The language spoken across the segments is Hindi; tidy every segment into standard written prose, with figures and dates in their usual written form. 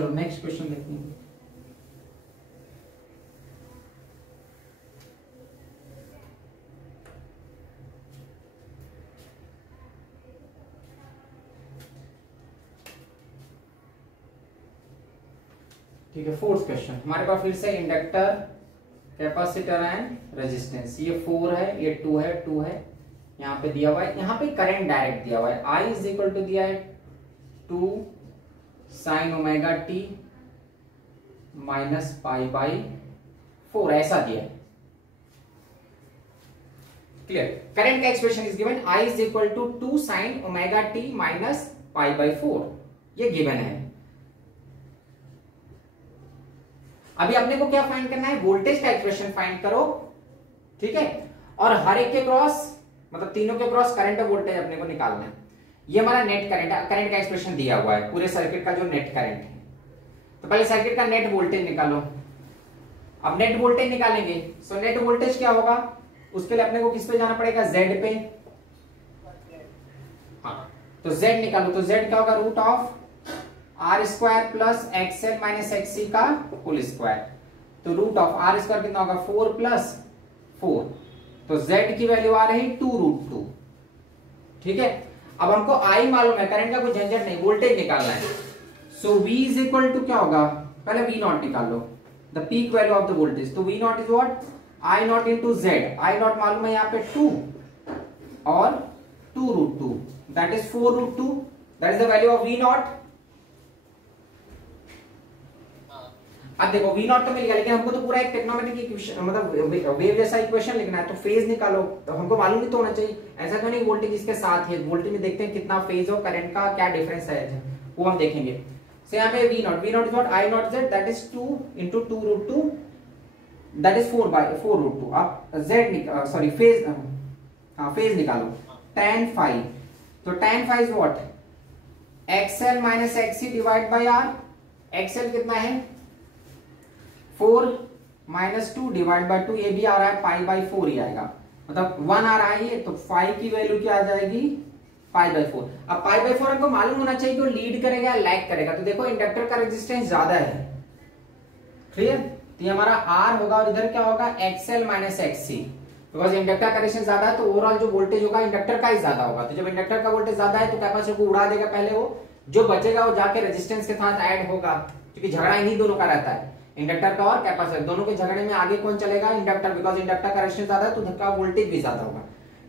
चलो नेक्स्ट क्वेश्चन देखते हैं। ठीक है, फोर्थ क्वेश्चन हमारे पास फिर से इंडक्टर, कैपेसिटर एंड रेजिस्टेंस। ये 4 है, ये 2 है, 2 है, यहाँ पे दिया हुआ है। यहाँ पे करंट डायरेक्ट दिया हुआ है, I इज इक्वल टू दिया है 2 sine omega T minus pi by 4, ऐसा दिया है। क्लियर? करंट का expression is given, I is equal to 2 sine omega T minus pi by 4, ये गिवन है। अभी अपने को क्या फाइंड करना है? वोल्टेज का एक्सप्रेशन फाइंड करो, ठीक है, और हर एक के क्रॉस, मतलब तीनों के क्रॉस करंट और वोल्टेज अपने को निकालना है। ये हमारा नेट करंट है, करंट का एक्सप्रेशन दिया हुआ है, पूरे सर्किट का जो नेट करंट है। तो पहले सर्किट का नेट वोल्टेज निकालो। अब नेट वोल्टेज निकालेंगे, सो नेट वोल्टेज क्या होगा, उसके लिए अपने को किस पे जाना पड़ेगा? Z पे। हाँ, तो Z निकालो, तो Z क्या होगा? Root of R square plus XL minus XC का होल स्क्वायर। तो रूट ऑफ आर स्क्वायर कितना होगा? 4 प्लस 4, तो Z की वैल्यू आ रही 2√2। ठीक है, अब हमको I मालूम है, करंट का कोई झंझट नहीं, वोल्टेज निकालना है। So V is equal to क्या होगा? पहले V नॉट निकाल लो, the peak value of the voltage. तो V not is what? I not into Z। I not मालूम है यहाँ पे 2 और 2√2, that is 4√2, that is the value of V not. अब देखो V नॉट तो मिल गया, लेकिन हमको तो पूरा एक ट्रिग्नोमेट्रिक इक्वेशन, मतलब वेव जैसा इक्वेशन लिखना है। तो फेज निकालो, तो हमको मालूम नहीं तो होना चाहिए, ऐसा क्यों नहीं? वोल्टेज इसके साथ है, वोल्टेज में देखते हैं कितना फेज और करंट का क्या डिफरेंस है, वो हम देखेंगे। सो यहाँ पे V not is what? I not Z, that is 2 into 2√2, that is 4/4√2। अब Z सॉरी फेज, हाँ फेज निकालो, tan phi। तो tan phi is what? XL minus XC divide by R। XL कितना है? 4 माइनस 2 डिवाइड बाय 2, ये भी आ रहा है π/4 ही आएगा, मतलब 1 आ रहा है ये, तो फाई की वैल्यू क्या आ जाएगी? π/4। अब π/4 हमको मालूम होना चाहिए कि वो लीड करेगा या लैग करेगा। तो देखो इंडक्टर का रेजिस्टेंस ज्यादा है, क्लियर? तो ये हमारा R होगा, और इधर क्या होगा? XL minus XC, because inductor का रेजिस्टेंस ज्यादा है, तो ओवरऑल जो वोल्टेज होगा इंडक्टर का ही ज्यादा होगा। तो जब इंडक्टर का वोल्टेज ज्यादा है तो कैपेसिटर को उड़ा देगा पहले, वो जो बचेगा वो जाके रेजिस्टेंस के साथ ऐड होगा, क्योंकि झगड़ा इन्हीं दोनों का रहता है, इंडक्टर का और कैपेसिटर दोनों के झगड़े में आगे कौन चलेगा? इंडक्टर, बिकॉज इंडक्टर का रेजिस्टेंस ज्यादा है तो उसका वोल्टेज भी ज्यादा होगा,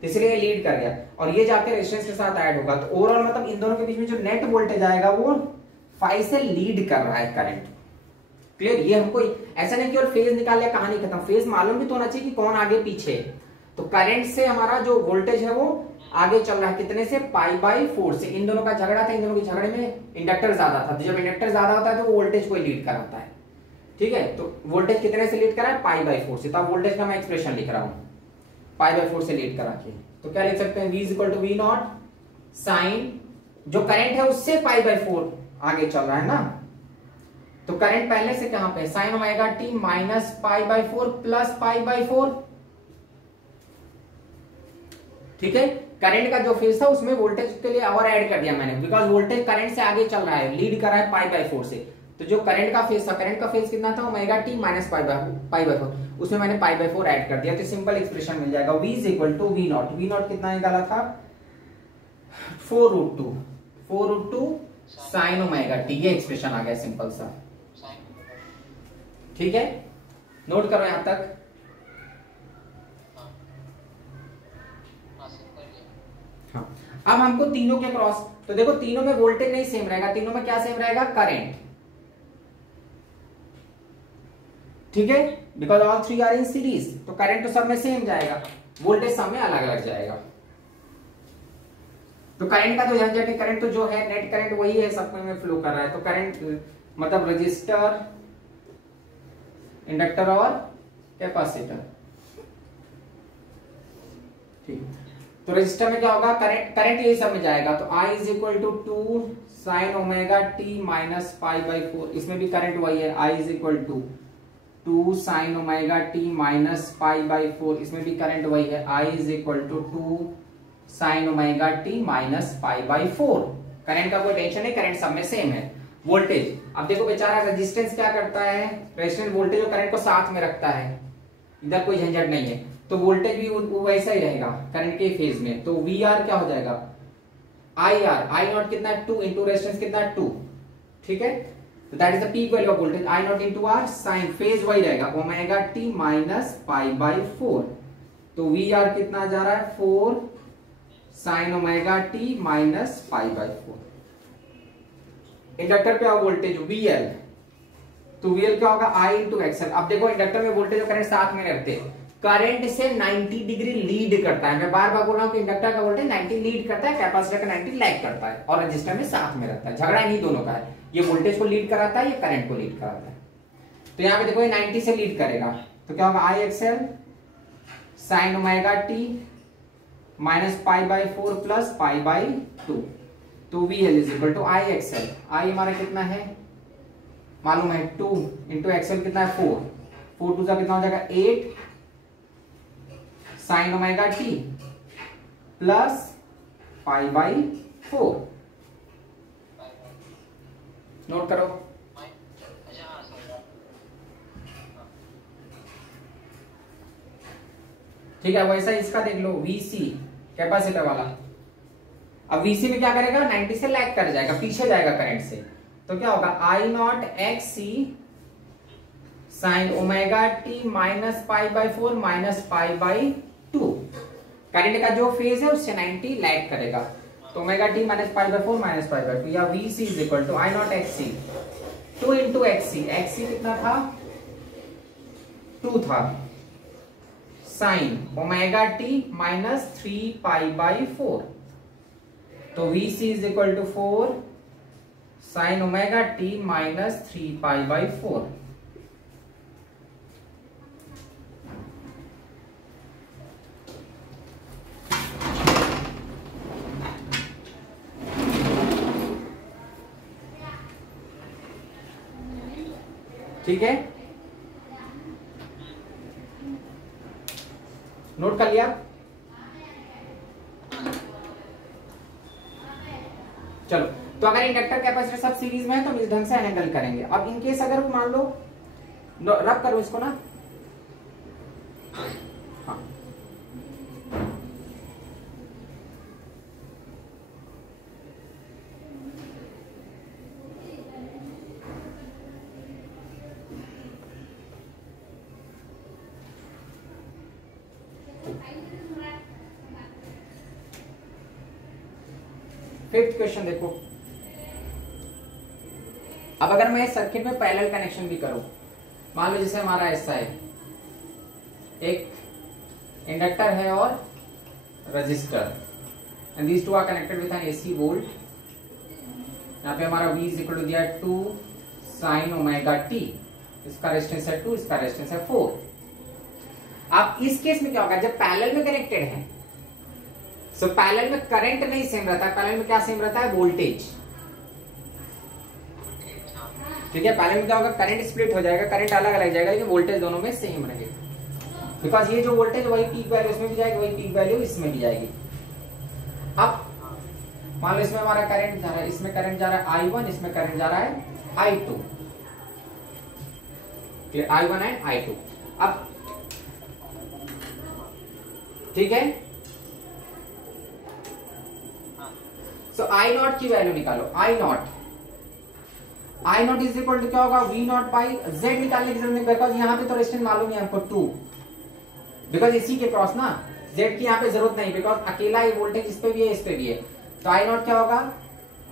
इसलिए लीड कर गया, और ये जाके रेजिस्टेंस के साथ ऐड होगा। तो ओवरऑल मतलब इन दोनों के बीच में जो नेट वोल्टेज आएगा वो फाई से लीड कर रहा है करंट। क्लियर? ये हमको ऐसा नहीं कि और फेज निकाल लिया, कहानी खत्म। फेज मालूम भी तो होना चाहिए कि कौन आगे पीछे। तो करंट से हमारा जो वोल्टेज है वो आगे चल रहा है, कितने से? π/4 से। इन दोनों का झगड़ा था, इन दोनों के झगड़े में इंडक्टर ज्यादा था, तो जब इंडक्टर ज्यादा होता है तो वो वोल्टेज को लीड कराता है। ठीक है, तो वोल्टेज कितने से लीड करा है? π/4 से। तो अब वोल्टेज का मैं एक्सप्रेशन लिख रहा हूं, π/4 से लीड करा के। तो क्या लिख सकते हैं? V is equal to V naught sine, जो करंट है उससे π/4 आगे चल रहा है ना, तो करंट पहले से कहां पे? Sine omega T minus π/4 plus π/4। ठीक है, करंट का जो फेज था उसमें वोल्टेज के लिए और ऐड कर दिया मैंने, बिकॉज वोल्टेज करंट से आगे चल रहा है, लीड कर रहा है π/4 से। तो जो करंट का फेज था, करंट का फेज कितना था? ओमेगा टी माइनस π/4, उसमें मैंने π/4 ऐड कर दिया, तो सिंपल एक्सप्रेशन मिल जाएगा। V is equal to V naught, V naught कितना निकाला था? 4√2 साइन ओमेगा टी, ये एक्सप्रेशन आ गया सिंपल सा। ठीक है, नोट करो यहां तक। हाँ, अब हमको तीनों के क्रॉस, तो देखो तीनों में वोल्टेज नहीं सेम रहेगा, तीनों में क्या सेम रहेगा? करंट। ठीक है, because all three are in series, तो करंट तो सब में सेम जाएगा, वोल्टेज सब में अलग अलग जाएगा। तो करंट का तो झंझट है, करंट तो जो है नेट करंट वही है, सब में फ्लो कर रहा है। तो करंट मतलब रजिस्टर, इंडक्टर और कैपेसिटर। ठीक, तो रजिस्टर में क्या होगा? करंट यही सब में जाएगा, तो I is equal to 2 sine omega T minus π/4, इसमें भी करंट वही है, I is equal to 2 sine omega T minus π/4, इसमें भी करंट वही है, I is equal to 2 sine omega T minus π/4। Current का कोई टेंशन नहीं, करंट सब में सेम है। वोल्टेज। अब देखो बेचारा रेजिस्टेंस क्या करता है, रेजिस्टेंस वोल्टेज और करंट को साथ में रखता है, इधर कोई झंझट नहीं है, तो वोल्टेज भी वो वैसा ही रहेगा करंट के फेज में। तो वी आर क्या हो जाएगा, आई आर, आई नॉट कितना है 2 इंटू रेजिस्टेंस कितना है 2, ठीक है, तो that is the peak value of voltage. I naught into R, sine phase वही रहेगा omega T minus pi by 4, तो वी आर कितना जा रहा है 4 sine omega T minus pi by 4। Inductor पे आओ वोल्टेज VL, तो VL क्या होगा I इंटू एक्सएल। अब देखो इंडक्टर में वोल्टेज और करंट साथ में रहते हैं, करंट से 90 डिग्री लीड करता है। मैं बार बार बोल रहा हूं कि इंडक्टर का वोल्टेज 90 लीड करता है, कैपेसिटर का 90 लैग करता है, और रजिस्टर में साथ में रहता है। झगड़ा नहीं दोनों का है, ये वोल्टेज को लीड कराता है, ये करंट को लीड कराता है। तो यहाँ पे देखो ये 90 से लीड करेगा, तो क्या होगा I XL sine omega T minus pi by 4 plus pi by 2, तो VL is equal to I XL. I हमारा कितना है मालूम है 2 इंटू एक्सएल कितना है 4, 4 टू सा कितना हो जाएगा 8 sign omega T plus pi by 4। Note करो, ठीक है। वैसा इसका देख लो VC कैपेसिटर वाला, अब VC में क्या करेगा 90 से लैग कर जाएगा, पीछे जाएगा करंट से, तो क्या होगा I not X C sine omega T minus pi by 4 minus pi by 2। Current का जो फेज है उससे 90 लैग करेगा, तो omega T minus pi by 4 minus pi by 2, या VC is equal to I not X C 2 into XC, XC कितना था 2 था, sine omega T minus 3 pi by 4, तो VC is equal to 4 sine omega T minus 3 pi by 4। ठीक है, नोट कर लिया। चलो, तो अगर इंडक्टर कैपेसिटर सब सीरीज में है तो हम इस ढंग से हैंडल करेंगे। अब इनकेस अगर मान लो रब करो इसको ना, हाँ फिफ्थ क्वेश्चन देखो। अब अगर मैं सर्किट में पैरेलल कनेक्शन भी करूं, मान लो जैसे हमारा ऐसा है, एक इंडक्टर है और register, and these two are connected with an AC volt. यहाँ पे हमारा V इज इक्वल टू दिया 2 साइन ओमेगा टी, इसका रेजिस्टेंस है 2, इसका रेजिस्टेंस है 4। अब इस केस में क्या होगा, जब पैरेलल में कनेक्टेड है, सो पैरेलल में करंट नहीं सेम रहता है, पैरेलल में क्या सेम रहता है वोल्टेज, ठीक है। पैरेलल में क्या होगा, करंट स्प्लिट हो जाएगा, करंट अलग अलग जाएगा, लेकिन वोल्टेज दोनों में सेम रहेगा, बिकॉज ये जो वोल्टेज वही पीक वैल्यू इसमें भी जाएगी, वही पीक वैल्यू इसमें भी जाएगी। अब मान लो इसमें हमारा करंट जा रहा है, इसमें करंट जा रहा है I1, इसमें करंट जा रहा है I2, I1 एंड I2। अब ठीक है, सो आई नॉट की वैल्यू निकालो, आई नॉट इज इक्वल टू क्या होगा V नॉट बाई Z निकालने की जरूरत नहीं, बिकॉज यहाँ पे तो रेजिस्टेंस मालूम है हमको 2, बिकॉज इसी के क्रॉस ना, Z की यहाँ पे जरूरत नहीं, बिकॉज अकेला ही वोल्टेज इस पे भी है, इस पे भी है। तो आई नॉट क्या होगा,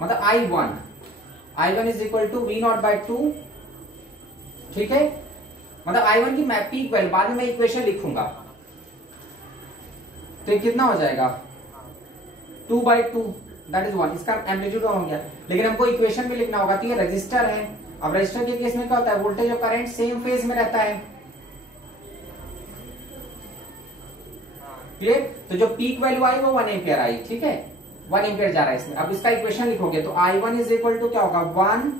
मतलब I1 is equal to V naught by 2, ठीक है। मतलब I1 की मैं पीक वैल्यू बाद में मैं इक्वेशन लिखूंगा, तो कितना हो जाएगा 2/2, दैट इज 1, इसका एम्पलीट्यूड हो गया, लेकिन हमको इक्वेशन भी लिखना होगा। तो ये रजिस्टर है, अब रजिस्टर के केस में क्या होता है, वोल्टेज और करंट सेम फेज में रहता है, क्लियर। तो जो पीक वैल्यू आई वो 1 एम्पियर आई, ठीक है, 1 एम्पियर जा रहा है इसमें। अब इसका इक्वेशन लिखोगे तो I1 इज इक्वल टू क्या होगा 1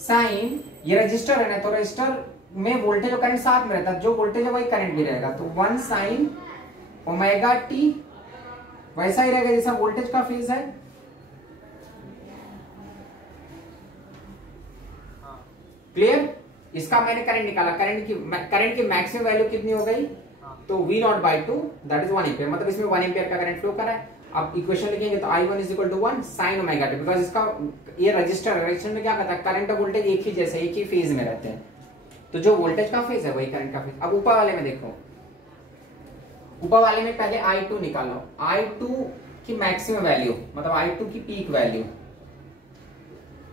साइन, ये रजिस्टर है ना, तो रजिस्टर में वोल्टेज और करंट साथ में रहता है, जो वोल्टेज है वही करंट भी रहेगा, तो 1 साइन ओमेगा टी वैसा ही रहेगा जैसा वोल्टेज का फेज है, क्लियर। इसका मैंने करंट निकाला, करंट की मैक्सिमम वैल्यू कितनी हो गई, तो V naught by 2 that is 1 ampere, मतलब इसमें 1 एम्पियर का करंट फ्लो कर रहा है। अब इक्वेशन लिखेंगे तो I1 is equal to 1 sine omega T, because इसका ये रजिस्टर में क्या करता है, करंट और वोल्टेज एक ही जैसे एक ही फेज में रहते हैं, तो जो वोल्टेज का फेज है वही करंट का फेज। अब ऊपर वाले में देखो, ऊपर वाले में पहले I2 निकालो, I2 की मैक्सिमम वैल्यू मतलब I2 की पीक वैल्यू,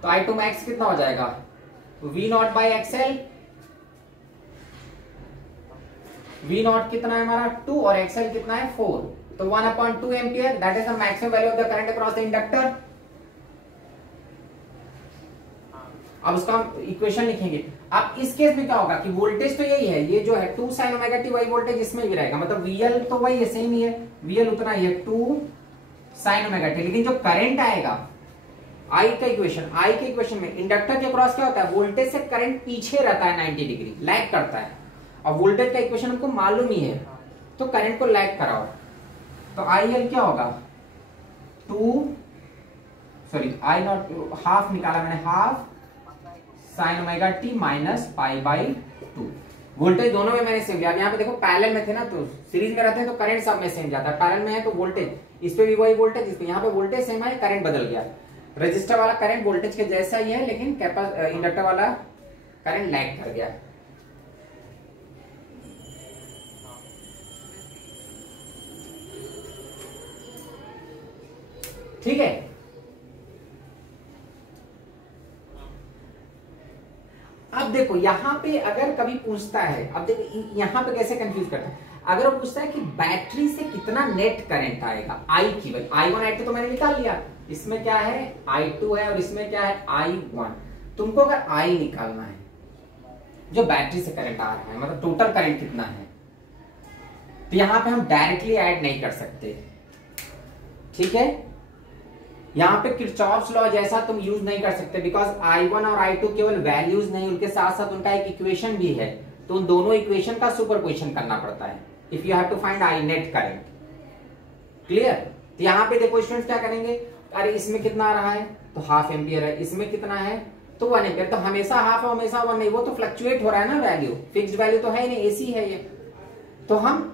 तो I2 मैक्स कितना हो जाएगा, V naught by XL, V naught कितना है हमारा 2 और एक्सएल कितना है 4, तो 1/2 ampere that is the maximum value of the current across the inductor. अब उसका हम इक्वेशन लिखेंगे। अब इस केस में क्या होगा कि वोल्टेज तो यही है, ये जो है 2 sin ओमेगा टी, वही वोल्टेज इसमें भी रहेगा, मतलब VL तो वही है, सेम ही है, VL उतना ही है 2 sin ओमेगा टी, लेकिन जो करंट आएगा I के इक्वेशन में इंडक्टर के क्रॉस क्या होता है, वोल्टेज से करंट पीछे रहता है 90 डिग्री, लैग करता है, और वोल्टेज का इक्वेशन हमको मालूम ही है, तो करंट को लैग कराओ, तो IL क्या होगा I नॉट हाफ निकाला मैंने, half sine omega T minus pi by 2। Voltage दोनों में मैंने सेम लिया, यहाँ पे देखो पैरेलल में थे ना, तो सीरीज में रहते हैं तो करंट सब में सेम जाता है, पैरेलल में है तो वोल्टेज इस पे भी वही वोल्टेज, इस पे, यहाँ पे वोल्टेज सेम है, करंट बदल गया, रजिस्टर वाला करंट वोल्टेज के जैसा ही है, लेकिन इंडक्टर वाला करंट लैग कर गया। ठीक है, अब देखो यहां पे अगर कभी पूछता है, अब देखो यहां पे कैसे कंफ्यूज करता है, अगर वो पूछता है कि बैटरी से कितना नेट करंट आएगा, आई की वैल्यू, I1 I2 तो मैंने निकाल लिया, इसमें क्या है I2 है और इसमें क्या है I1, तुमको अगर I निकालना है जो बैटरी से करंट आ रहा है, मतलब टोटल करंट कितना है, तो यहां पे हम डायरेक्टली ऐड नहीं कर सकते, ठीक है, यहाँ पे किरचॉफ्स लॉ जैसा तुम यूज नहीं कर सकते, बिकॉज I1 और I2 केवल वैल्यूज नहीं, उनके साथ साथ उनका एक इक्वेशन भी है, तो उन दोनों इक्वेशन का सुपरपोजिशन करना पड़ता है if you have to find I net current. Clear. तो यहाँ पे देखो स्टूडेंट्स क्या करेंगे, अरे इसमें कितना आ रहा है तो हाफ एम्पियर है, इसमें कितना है तो 1 एम्पियर, तो हमेशा हाफ और हमेशा 1 नहीं, वो तो फ्लक्चुएट हो रहा है ना वैल्यू, फिक्स्ड वैल्यू तो है नहीं, एसी है ये, तो हम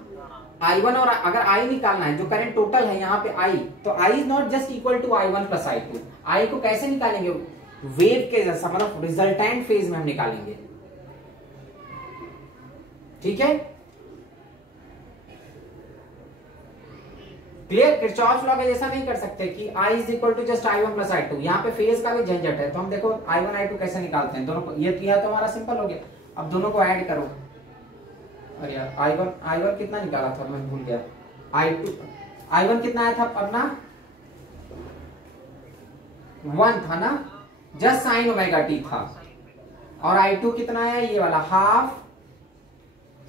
I1 और अगर I निकालना है जो करंट टोटल है यहाँ पे I, तो I is not just equal to I1 plus I2, I को कैसे निकालेंगे, वेव के जैसा, मतलब रिजल्टेंट फेज में हम निकालेंगे, ठीक है, क्लियर। किरचॉफ्स लॉ के जैसा नहीं कर सकते कि I is equal to just I1 plus I2, यहाँ पे फेज का भी झंझट है, तो हम देखो I1 I2 कैसे निकालते हैं, दोनों को, ये तो हमारा सिंपल हो गया, अब दोनों को ऐड करो, अरे यार I1 कितना निकाला था मैं भूल गया, I1 कितना आया था अपना 1 था ना, जस्ट साइन ओमेगा टी था, और I2 कितना आया ये वाला half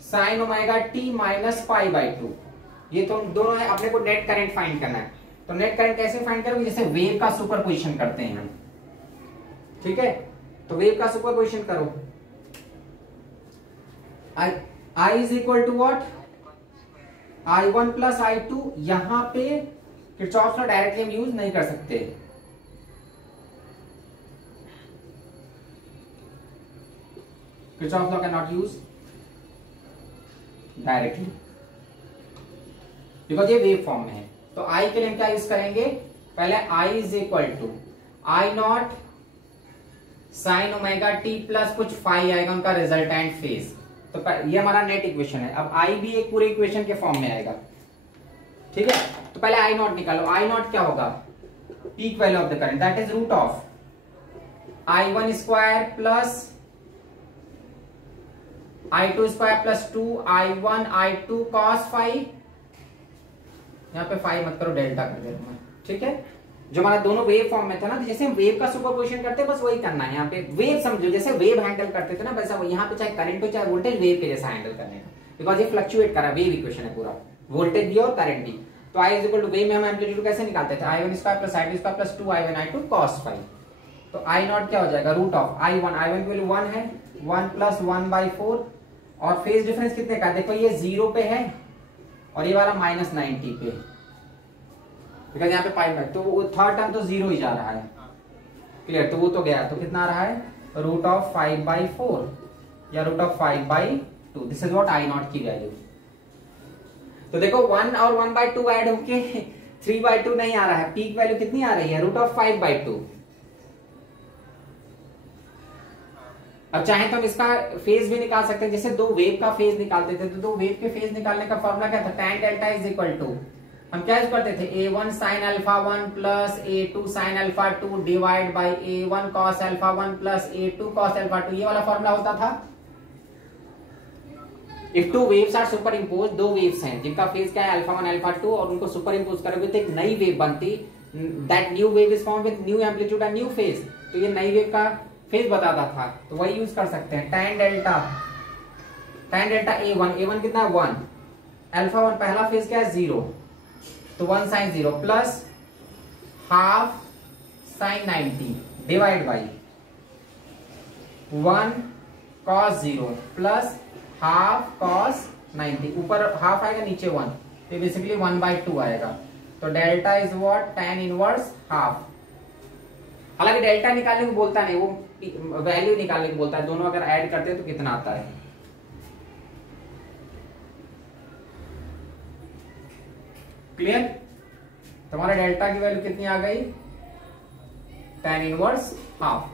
sine omega T minus pi by 2, ये तो दोनों है, अपने को नेट करंट फाइंड करना है, तो नेट करंट कैसे फाइंड करोगे, जैसे वेव का सुपरपोजिशन करते हैं हम, ठीक है, तो वेव का सुपरपोजिशन करो, I is equal to what I1 plus I2, यहां पे किरचॉफ्स लॉ डायरेक्टली हम यूज नहीं कर सकते, Kirchhoff's law cannot use directly because ये वेव फॉर्म में है, तो I के लिए हम क्या यूज करेंगे, पहले I is equal to I naught sine omega T plus कुछ फाई आएगा उनका रिजल्टेंट फेज, तो ये हमारा नेट इक्वेशन है, अब I भी एक पूरे इक्वेशन के फॉर्म में आएगा, ठीक है, तो पहले I नॉट निकालो, I नॉट क्या होगा, peak value of the current that is root of I1 square plus I2 square plus 2 I1 I2 cos phi, यहाँ पे फाई मत करो, डेल्टा कर देता हूं, ठीक है, जो हमारा दोनों वेव फॉर्म में था ना, तो जैसे हम वेव का सुपरपोजिशन करते हैं बस वही करना है, यहाँ पे वेव समझो, जैसे वेव हैंडल करते थे ना वैसा, यहाँ पे चाहे करंट हो चाहे वोल्टेज, वेव के जैसा हैंडल करने का, बिकॉज ये फ्लक्चुएट कर रहा है, वेव इक्वेशन है पूरा, वोल्टेज भी और करंट भी, तो I is equal to wave में हम एम्पलीट्यूड कैसे निकालते थे, I1 square plus I2 square plus 2 I1 I2 cos phi, तो I नॉट क्या हो जाएगा, रूट ऑफ I1 की वैल्यू 1 है, 1 प्लस 1/4, और फेज डिफरेंस कितने का, देखो ये 0 पे है और ये वाला माइनस 90 पे, बिकॉज यहाँ पे पाई बाई, तो वो थर्ड टर्म तो 0 ही जा रहा है, क्लियर, तो वो तो गया, तो कितना आ रहा है √5/4 या √5/2। दिस इज व्हाट I0 की वैल्यू। तो देखो 1 और 1/2 ऐड होके 3/2 नहीं आ रहा है, पीक वैल्यू कितनी आ रही है √5/2। अब चाहे तो हम इसका फेज भी निकाल सकते हैं, जैसे दो वेव का फेज निकालते थे, तो दो वेव के फेज निकालने का फॉर्मूला क्या था, tan delta is equal to, हम क्या यूज करते थे, A1 sin α1 plus A2 sin α2 divide by A1 cos α1 plus A2 cos α2, ये वाला फॉर्मूला होता था। If two waves are superimpose, दो वेव्स हैं जिनका फेज क्या है α1 α2, और उनको सुपर इम्पोज करोगे तो एक नई वेव बनती, that new wave is formed with new amplitude and new phase. तो ये नई वेव का फेज बताता था, तो वही यूज कर सकते हैं। tan डेल्टा A1 कितना है 1, α1 पहला फेज क्या है 0, तो 1 sin 0 plus half sin 90 divide by 1 cos 0 plus half cos 90, ऊपर हाफ आएगा नीचे 1, तो बेसिकली 1/2 आएगा। तो delta is what, tan inverse half. हालांकि डेल्टा निकालने को बोलता नहीं, वो वैल्यू निकालने को बोलता है, दोनों अगर ऐड करते हैं तो कितना आता है। क्लियर? तुम्हारा डेल्टा की वैल्यू कितनी आ गई, tan इनवर्स हाफ।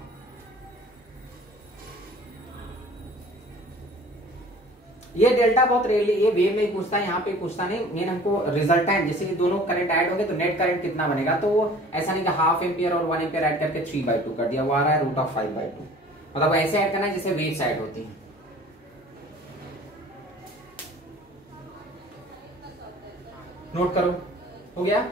ये डेल्टा बहुत रेयरली, ये वेव में पूछता है, यहाँ पे पूछता नहीं, मेन हमको रिजल्टेंट, जैसे ये दोनों करंट ऐड हो गए तो नेट करंट कितना बनेगा, तो वो ऐसा नहीं कि हाफ एम्पियर और 1 एम्पियर ऐड करके 3/2 कर दिया, वो आ रहा है √5/2। मतलब ऐसे ऐड करना है जैसे वेव्स ऐड होती है। नोट करो, हो गया?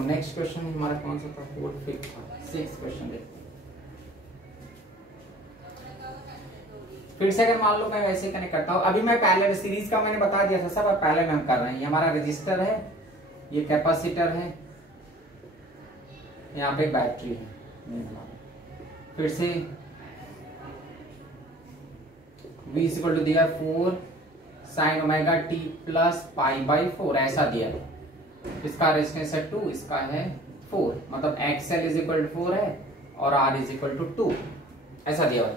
नेक्स्ट क्वेश्चन हमारा कौन सा था, 4th 5th था, 6th क्वेश्चन देखते हैं। फिर से अगर मान लो मैं वैसे कनेक्ट करता हूं, अभी मैं पैरेलल सीरीज का मैंने बता दिया था सब, अब पैरेलल में हम कर रहे हैं। ये हमारा रजिस्टर है, ये कैपेसिटर है, यहाँ पे बैटरी है। फिर से V इक्वल टू दिया 4 sin ωt प्लस π/4 ऐसा दिया है। इसका रेजिस्टेंस है 2, इसका है 4, मतलब XL इज इक्वल टू 4 है और R इज इक्वल टू 2 ऐसा दिया हुआ है।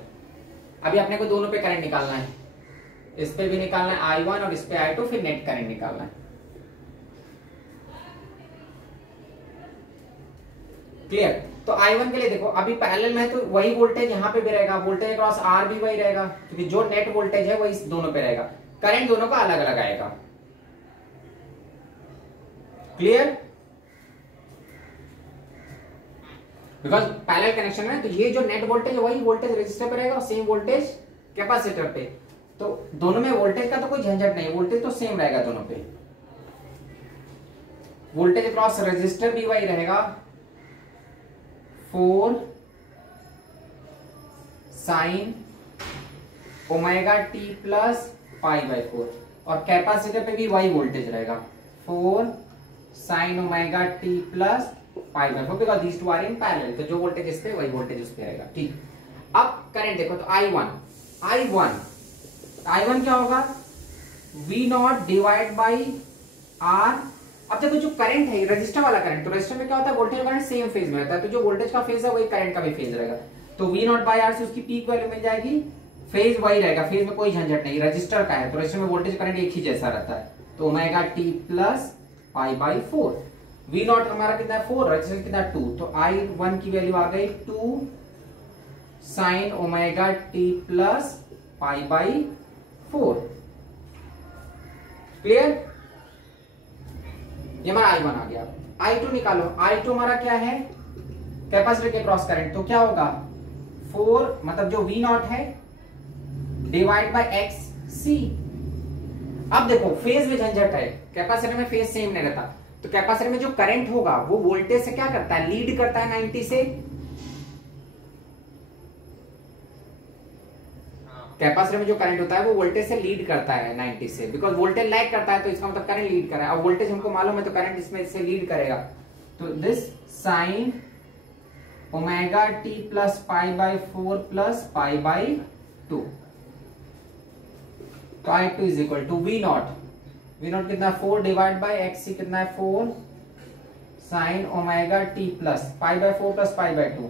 अभी अपने को दोनों पे करंट निकालना है, इस पे भी निकालना है I1 और इस पे I2, फिर नेट करंट निकालना है। क्लियर? तो I1 के लिए देखो, अभी पैरेलल में है तो वही वोल्टेज यहाँ पे भी रहेगा, वोल्टेज अक्रॉस R भी वही रहेगा, क्योंकि जो नेट वोल्टेज है वही दोनों पे रहेगा, करंट दोनों का अलग अलग आएगा। क्लियर? बिकॉज पैरेलल कनेक्शन है, तो ये जो नेट वोल्टेज है वही वोल्टेज रेजिस्टर पे रहेगा और सेम वोल्टेज कैपेसिटर पे, तो दोनों में वोल्टेज का तो कोई झंझट नहीं, वोल्टेज तो सेम रहेगा दोनों पे। वोल्टेज अक्रॉस रेजिस्टर भी वही रहेगा, 4 sin ωt प्लस π/4, और कैपेसिटर पे भी वही वोल्टेज रहेगा, 4 sin ωt plus π/4, because these two are in parallel. तो जो वोल्टेज इस पे वही वोल्टेज उस पे रहेगा। ठीक, अब करंट देखो, तो I1 क्या होगा, V0 डिवाइड बाई R। अब देखो जो करंट है रजिस्टर वाला करंट, तो रजिस्टर में क्या होता है, वोल्टेज करंट सेम फेज में रहता है, तो जो वोल्टेज का फेज है वही करंट का भी फेज रहेगा, तो V0 बाई R से उसकी पीक वैल्यू मिल जाएगी, फेज वही रहेगा, फेज में कोई झंझट नहीं, रजिस्टर का है तो रजिस्टर में वोल्टेज करंट एक ही जैसा रहता है, तो ωt प्लस π/4। V0 हमारा कितना है 4, रजिस्टर कितना 2, तो I1 की वैल्यू आ गई 2 sin ωt प्लस π/4। क्लियर? ये हमारा I1 आ गया। I2 निकालो, I2 हमारा क्या है, कैपेसिटर के क्रॉस करंट, तो क्या होगा 4, मतलब जो V0 है डिवाइड बाय XC। अब देखो फेज में झंझट है, कैपेसिटर में फेज सेम नहीं रहता, तो कैपेसिटर में जो करंट होगा वो वोल्टेज से क्या करता है, लीड करता है 90 से। कैपेसिटर में जो करंट होता है वो वोल्टेज से लीड करता है 90 से, बिकॉज वोल्टेज लैग करता है, तो इसका मतलब करंट लीड कर रहा है। अब वोल्टेज हमको मालूम है तो करंट इसमें से लीड करेगा, तो this sine omega T plus pi by 4 plus pi by 2। तो I2 is equal to V naught कितना है 4 डिवाइड बाई XC कितना है 4 sine omega T plus pi by 4 plus pi by 2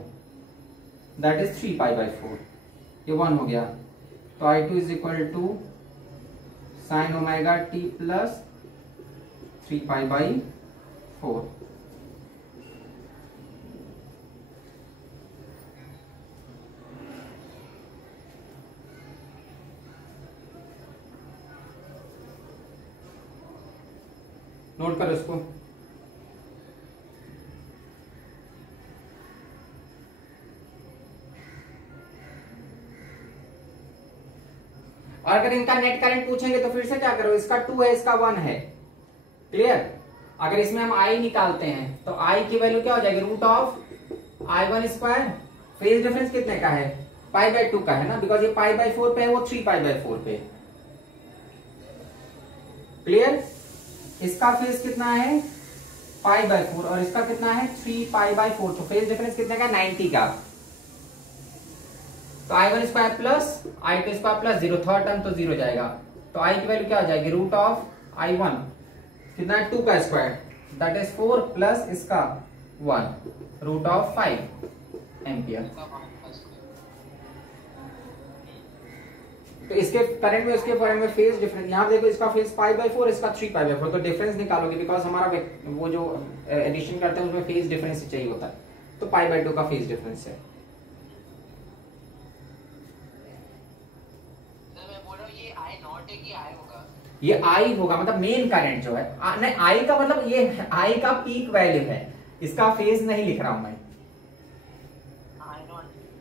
that is 3 pi by 4। ये 1 हो गया। तो I2 is equal to sine omega T plus 3 pi by 4। Note करो इसको। और अगर इनका नेट करंट पूछेंगे तो फिर से क्या करो, इसका 2 है इसका 1 है, क्लियर। अगर इसमें हम I निकालते हैं तो I की वैल्यू क्या हो जाएगी root of I1 square. Phase difference कितने का है पाई बाई 2 का है ना, बिकॉज ये पाई बाई 4 पे है, वो 3 पाई बाई 4 पे, क्लियर। इसका फेज कितना है पाई बाई 4 और इसका कितना है 3 पाई बाई 4। तो फेज डिफरेंस कितने का 90 का। तो I1 square plus I2 square plus 0, third term तो 0 जाएगा। तो I की वैल्यू क्या हो जाएगी रूट ऑफ I1 कितना है 2 का स्क्वायर दैट इज 4 प्लस इसका 1 रूट ऑफ 5 एम्पियर। तो इसके करंट में उसके करंट में फेज डिफरेंस, यहां देखो इसका फेज पाई बाई 4 इसका 3 पाई बाई 4, तो डिफरेंस निकालोगे बिकॉज हमारा वो जो एडिशन करते हैं उसमें फेज डिफरेंस चाहिए होता है, तो पाई बाई 2 का फेज डिफरेंस है। ये I होगा मतलब मेन करंट जो है नहीं, I का मतलब ये I का पीक वैल्यू है, इसका फेज नहीं लिख रहा हूं मैं।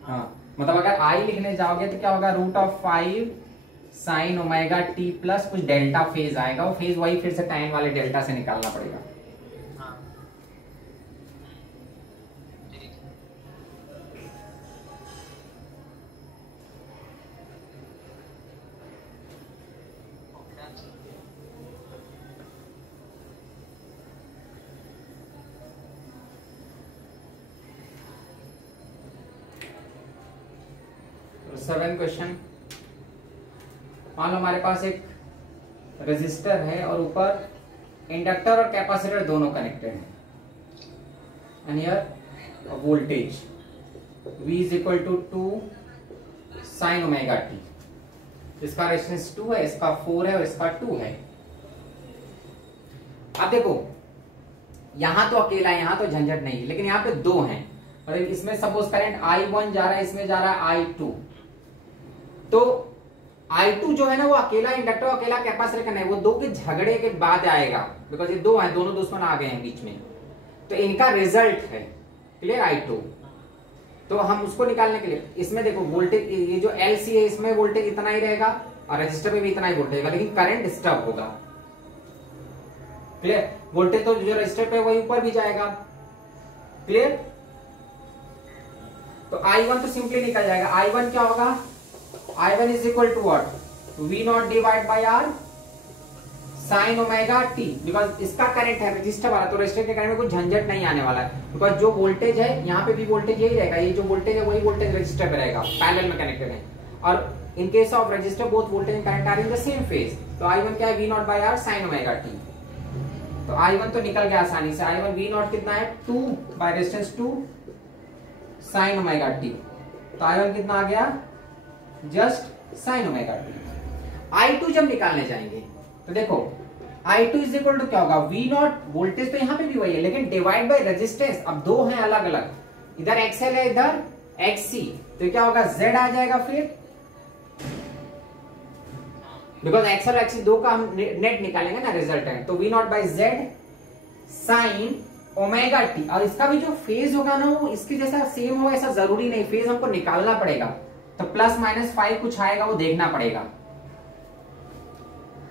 हाँ मतलब अगर I लिखने जाओगे तो क्या होगा root of 5 sine omega T plus कुछ डेल्टा फेज आएगा, वो फेज वही फिर से टाइम वाले डेल्टा से निकालना पड़ेगा। सेवन क्वेश्चन, मान लो हमारे पास एक रेजिस्टर है और ऊपर इंडक्टर और कैपेसिटर दोनों कनेक्टेड हैं and here voltage V is equal to 2 sine omega T. इसका रेजिस्टेंस 2 है, इसका 4 है और इसका 2 है। अब देखो यहां तो अकेला है, यहां तो झंझट नहीं, लेकिन यहां पे 2 हैं और इसमें सपोज करंट I1 जा रहा है, इसमें जा रहा है I2। तो I2 जो है ना वो अकेला इंडक्टर अकेला कैपेसिटर का नहीं, वो दो के झगड़े के बाद आएगा, बिकॉज ये दो हैं, दोनों दुश्मन आ गए हैं बीच में, तो इनका रिजल्ट है, क्लियर I2। तो हम उसको निकालने के लिए इसमें देखो वोल्टेज, ये जो LC है इसमें वोल्टेज इतना ही रहेगा और रजिस्टर में भी इतना ही वोल्टेज रहेगा, लेकिन करंट डिस्टर्ब होगा, क्लियर। वोल्टेज तो जो रजिस्टर पे वही ऊपर भी जाएगा, क्लियर। तो I1 तो सिंपली निकल जाएगा। I1 क्या होगा, I1 is equal to what V naught divide by R sine omega T, because इसका करंट है रजिस्टर वाला, तो रजिस्टर के करंट में कुछ झंझट नहीं आने वाला है, बिकॉज जो वोल्टेज है यहाँ पे भी वोल्टेज यही रहेगा, ये जो वोल्टेज है वही वोल्टेज रजिस्टर पे रहेगा, पैरेलल में कनेक्टेड है। और in case of register both voltage and current are in the same phase, तो I1 क्या है V naught by R sine omega T. तो I1 तो निकल गया आसानी से, I1 V नॉट कितना है 2 by resistance 2 sine omega T, तो I1 कितना आ गया just sign omega T. I2 जब निकालने जाएंगे तो देखो I2 इज इक्वल टू क्या होगा V नॉट, वोल्टेज तो यहाँ पे भी वही है लेकिन डिवाइड बाय रेजिस्टेंस, अब दो हैं अलग अलग, इधर XL है इधर XC, तो क्या होगा Z आ जाएगा फिर, बिकॉज XL और XC दो का हम नेट निकालेंगे ना रिजल्टेंट, तो V naught by Z sign omega T. और इसका भी जो फेज होगा ना वो इसके जैसा सेम हो ऐसा जरूरी नहीं, फेज हमको निकालना पड़ेगा, तो प्लस माइनस 5 कुछ आएगा वो देखना पड़ेगा।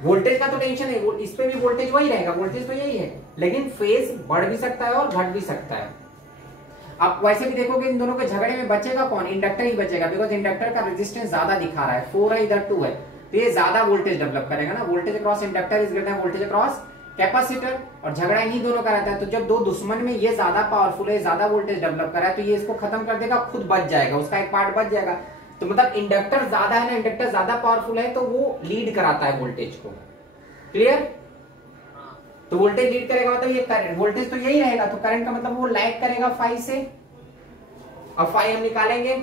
वोल्टेज का तो टेंशन है, इस पे भी वोल्टेज वही रहेगा, वोल्टेज तो यही है, लेकिन फेज बढ़ भी सकता है और घट भी सकता है। आप वैसे भी देखोगे इन दोनों के झगड़े में बचेगा कौन, इंडक्टर ही बचेगा, बिकॉज इंडक्टर का रेजिस्टेंस ज्यादा दिखा रहा है, 4 है इधर 2 है, तो ये ज्यादा वोल्टेज डेवलप करेगा ना, voltage across inductor is greater than voltage across capacitor. और झगड़ा इन्हीं दोनों का रहता है। तो जब दो दुश्मन में ये ज्यादा पावरफुल है, ज्यादा वोल्टेज डेवलप कर रहा है, तो ये इसको खत्म कर देगा, खुद बच जाएगा, उसका एक पार्ट बच जाएगा। तो मतलब इंडक्टर ज्यादा है ना, इंडक्टर ज्यादा पावरफुल है तो वो लीड कराता है वोल्टेज को। क्लियर? तो वोल्टेज लीड करेगा मतलब ये करंट, वोल्टेज तो यही रहेगा, तो करंट का मतलब वो लैग करेगा फाई से। अब फाई हम निकालेंगे,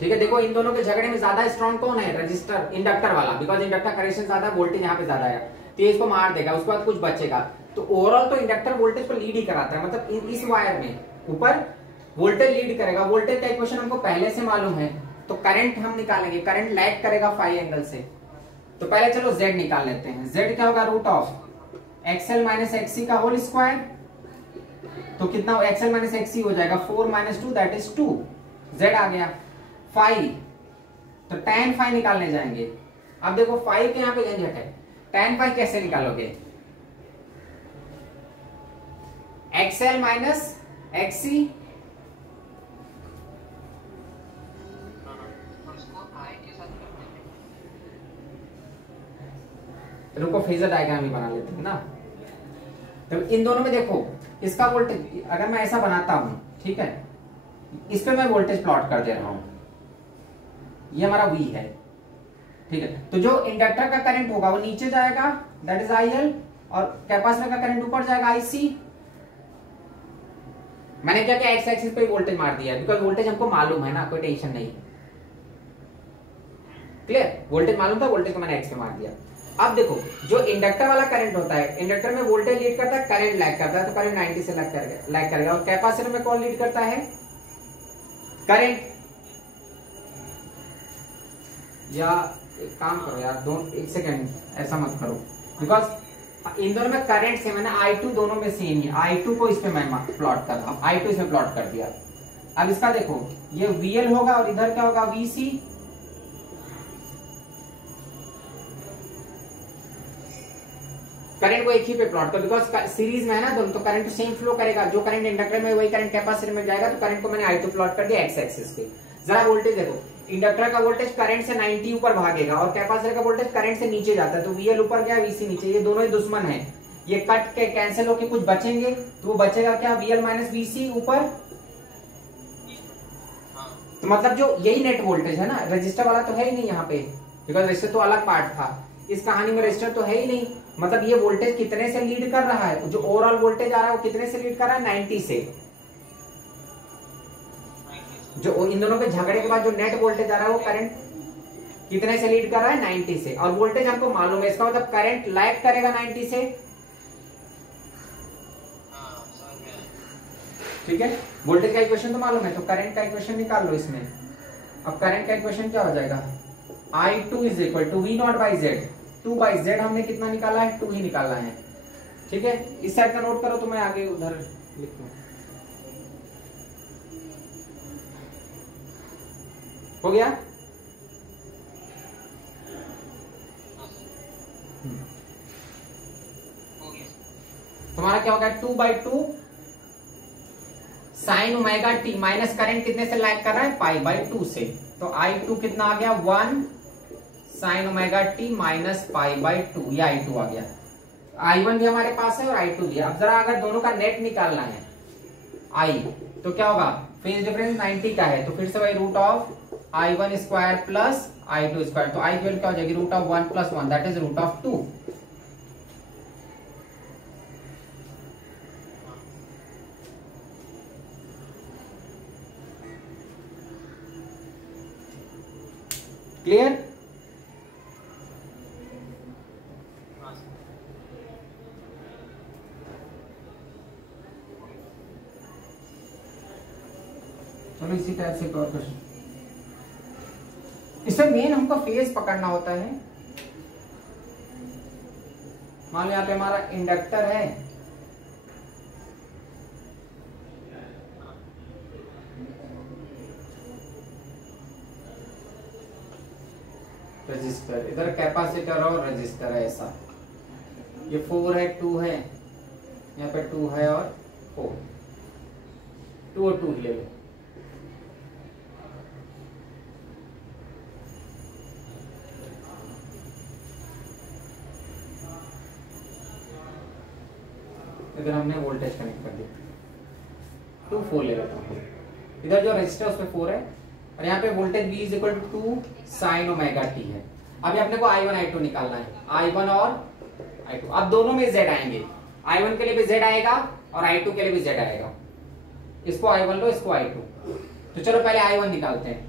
ठीक है। देखो इन दोनों के झगड़े में ज्यादा स्ट्रॉन्ग कौन है? रजिस्टर, इंडक्टर वाला, बिकॉज इंडक्टर करेक्शन ज्यादा, वोल्टेज यहाँ पे ज्यादा है, तो ये इसको मार देगा, उसके बाद कुछ बचेगा। तो ओवरऑल तो इंडक्टर वोल्टेज को लीड ही कराता है, मतलब इस वायर में ऊपर वोल्टेज लीड करेगा। वोल्टेज का इक्वेशन हमको पहले से मालूम है, तो करंट हम निकालेंगे, करंट लैग करेगा फाई एंगल से। तो पहले चलो Z निकाल लेते हैं। Z क्या होगा? Root of XL minus XC का होल स्क्वायर। तो कितना एक्सएल माइनस एक्सी हो जाएगा? 4 माइनस 2 दैट इज 2। Z आ गया। फाई, तो tan फाई निकालने जाएंगे। अब देखो फाई के यहाँ पे झंझट है, tan फाई कैसे निकालोगे? एक्सएल माइनस एक्सी, रुको फेजर डायग्राम ही बना लेते हैं ना। तो इन दोनों में देखो, इसका वोल्टेज अगर मैं ऐसा बनाता हूं, ठीक है, इस पे मैं वोल्टेज प्लॉट कर दे रहा हूं, ये हमारा V है, ठीक है। तो जो इंडक्टर का करंट होगा वो नीचे जाएगा, दैट इज IL, और कैपेसिटर का करंट ऊपर जाएगा, IC। मैंने क्या किया? एक्स एक्सिस पे वोल्टेज मार दिया, बिकॉज वोल्टेज हमको मालूम है ना, कोई टेंशन नहीं। क्लियर? वोल्टेज मालूम था, वोल्टेज को मैंने एक्स पे मार दिया। अब देखो, जो इंडक्टर वाला करंट होता है, इंडक्टर में वोल्टेज लीड करता है, करंट लैग करता है, तो करंट 90 से लैग करेगा। और कैपेसिटर में कौन लीड करता है? करंट। या एक काम करो यार, एक सेकेंड, ऐसा मत करो, बिकॉज इन दोनों में करंट सेम है ना, I2 दोनों में सेम है। I2 को इस पे मैं प्लॉट कर रहा हूं, I2 इसमें प्लॉट कर दिया। अब इसका देखो, ये VL होगा और इधर क्या होगा? VC। करंट को एक ही पे प्लॉट कर, बिकॉज सीरीज में है ना दोनों, तो करंट सेम फ्लो करेगा। जो करंट इंडक्टर में वही करंट कैपेसिटर में जाएगा। तो करंट को मैंने I2 प्लॉट कर दिया एक्स एक्सिस पे। जरा वोल्टेज देखो, इंडक्टर का वोल्टेज करंट से 90 ऊपर भागेगा और कैपेसिटर का वोल्टेज करंट से नीचे जाता है। तो VL ऊपर गया, VC नीचे, ये दोनों ही दुश्मन है, ये कट के कैंसिल होके कुछ बचेंगे, तो वो बचेगा क्या? VL माइनस VC ऊपर। तो मतलब जो यही नेट वोल्टेज है ना, रजिस्टर वाला तो है ही नहीं यहाँ पे, बिकॉज रजिस्टर तो अलग पार्ट था, इस कहानी में रजिस्टर तो है ही नहीं। मतलब ये वोल्टेज कितने से लीड कर रहा है? जो ओवरऑल वोल्टेज आ रहा है वो कितने से लीड कर रहा है? 90 से। जो इन दोनों के झगड़े के बाद जो नेट वोल्टेज आ रहा है वो करंट कितने से लीड कर रहा है? 90 से। और वोल्टेज हमको मालूम है, इसका मतलब करंट लैग करेगा 90 से, ठीक है। वोल्टेज का इक्वेशन तो मालूम है, तो करंट का इक्वेशन निकाल लो इसमें। अब करंट का इक्वेशन क्या हो जाएगा? I2 is equal to V naught by Z। 2 by Z हमने कितना निकाला है? 2 ही निकालना है, ठीक है। इस साइड का नोट करो तो मैं आगे उधर लिखूं। हो गया? तुम्हारा क्या होगा? 2 by 2 sine omega T, minus current कितने से लैग कर रहा है? पाई बाई 2 से। तो I2 कितना आ गया? 1 sine omega T minus pi by 2, या I2 आ गया। I1 भी हमारे पास है और I2 भी। अब जरा अगर दोनों का नेट निकालना है I, तो क्या होगा? फेज डिफरेंस 90 का है, तो फिर से वही root of I1 square plus I2 square. तो I की वैल्यू क्या हो जाएगी? Root of 1 plus 1 that is root of 2। Clear? चलो इसी टाइप से एक और क्वेश्चन। इसमें मेन हमको फेज पकड़ना होता है। मान लो यहाँ पे हमारा इंडक्टर है, रजिस्टर, इधर कैपेसिटर और रजिस्टर है, ऐसा। ये 4 है, 2 है, यहाँ पे 2 है और 4, 2 और 2 ले लो। इधर हमने वोल्टेज कनेक्ट कर दिया, 2 4 ले लेता हूँ। इधर जो रेजिस्टर उस पे 4 है और यहाँ पे voltage V is equal to 2 sine omega t है। अभी अपने को I1 I2 निकालना है, I1 और I2। अब दोनों में Z आएंगे, I1 के लिए भी Z आएगा और I2 के लिए भी Z आएगा। इसको I1 लो, इसको I2। तो चलो पहले I1 निकालते हैं।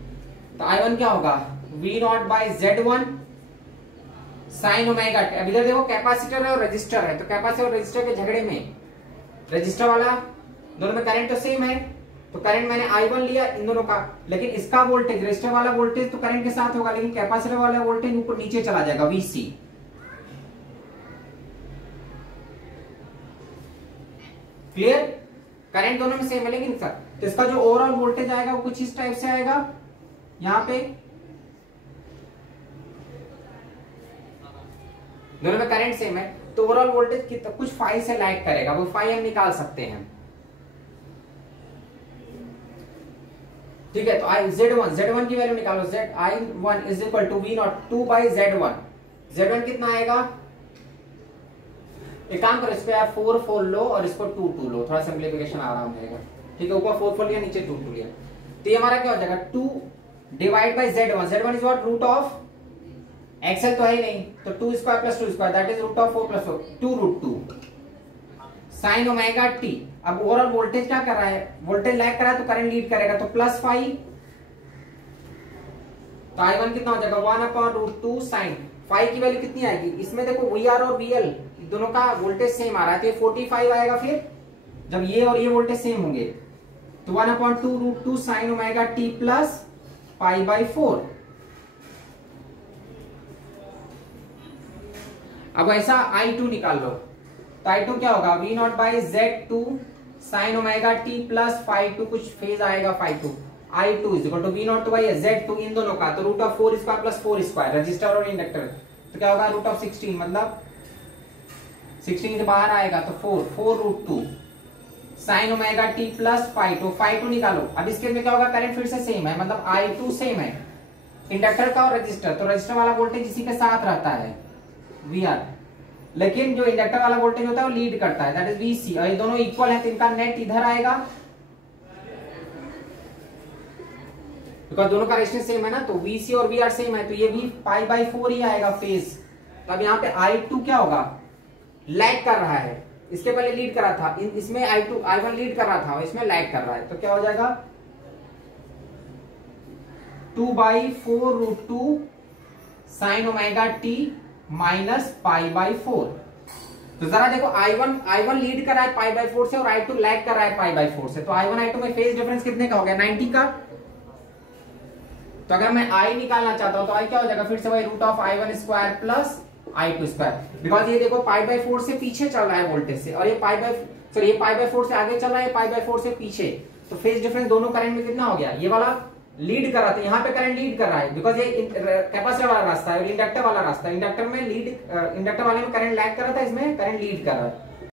तो I1 क्या होगा, V0 by Z1 sign omega t. अब इधर देखो कैपेसिटर है और रजिस्टर है, तो कैपेसिटर और रजिस्टर के झगड़े में रजिस्टर वाला, दोनों में करंट तो सेम है, तो करंट मैंने I1 लिया इन दोनों का, लेकिन इसका वोल्टेज रजिस्टर वाला वोल्टेज तो करंट के साथ होगा, लेकिन कैपेसिटर वाला वोल्टेज ऊपर नीचे चला जाएगा, VC। क्लियर? करंट दोनों में सेम है, लेकिन सर तो इसका जो ओवरऑल वोल्टेज आएगा वो कुछ इस टाइप से आएगा। यहां पे दोनों में करंट सेम है, तो ओवरऑल वोल्टेज कुछ 5 से लैग करेगा, वो 5 हम निकाल सकते हैं। ठीक है, तो Z1 की वैल्यू निकालो। I1 is equal to V0 2 by Z1 कितना आएगा, एक काम करो, इस पे आप 4 4 लो और इसको 2 2 लो, थोड़ा सिंप्लीफिकेशन आराम रहेगा। ठीक है, ऊपर 4 4 लिया, नीचे 2 2 लिया, तो ये हमारा क्या हो जाएगा 2 divide by Z1 is what, root of XL तो है ही नहीं, तो 2 square plus 2 square that is root of 4 plus 4 2 root 2 sine omega t. अब ओवरऑल वोल्टेज क्या कर रहा है, वोल्टेज लैग कर रहा है तो करंट लीड करेगा, तो +5, तो I1 कितना हो जाएगा 1/√2 साइन। 5 की वैल्यू कितनी आएगी, इसमें देखो VR और VL दोनों का वोल्टेज सेम आ रहा है, तो ये 45 आएगा। फिर जब ये और ये वोल्टेज सेम होंगे तो 1/2√2 साइन ओमेगा टी प्लस π/4। अब ऐसा I2 निकाल लो, तो I2 क्या होगा, V0 by Z2 sign omega T plus ∅2, कुछ फेज आएगा ∅2। I2 is equal to V0 तो भाई Z2 इन दोनों का, तो root of 4 square plus 4 square, resistor और इंडक्टर, तो क्या होगा रूट ऑफ 16, मतलब 16 से बाहर आएगा तो 4√2 साइन ओमेगा टी प्लस ∅2 निकालो। अब इसके में क्या होगा, करंट फिर से सेम है, मतलब I2 सेम है, इंडक्टर का और रजिस्टर, तो रजिस्टर वाला वोल्टेज इसी के साथ रहता है VR, लेकिन जो इंडक्टर वाला वोल्टेज होता है वो लीड करता है, दैट इज VC, और ये दोनों इक्वल है तो इनका नेट इधर आएगा, बिकॉज दोनों का रेजिस्टेंस सेम है ना, तो VC और VR सेम है, तो ये भी π/4 ही आएगा फेज। तो अब यहाँ पे I2 क्या होगा, लैग कर रहा है, इसके पहले लीड कर रहा था, इसमें I1 लीड कर रहा था और इसमें लैग कर रहा है, तो क्या हो जाएगा 2/4√2 साइन ओमेगा टी माइनस π/4। तो जरा देखो I1 लीड कर रहा है π/4 से और I2 लैग कर रहा है π/4 से, तो I1 I2 में फेज डिफरेंस कितने का हो गया, 90 का। तो अगर मैं I निकालना चाहता हूं तो I क्या हो जाएगा, फिर से वही root of I1 square plus I2 square, because ये देखो π/4 से पीछे चल रहा है वोल्टेज से, और ये π/4 से आगे चल रहा है, π/4 से पीछे, तो फेज डिफरेंस दोनों करंट में कितना हो गया, ये वाला लीड कर रहा था, यहाँ पे करंट लीड कर रहा है, बिकॉज ये कैपेसिटर वाला रास्ता है, इंडक्टर वाला रास्ता है, इंडक्टर वाले में करंट लैग कर रहा था, इसमें करंट लीड कर रहा है,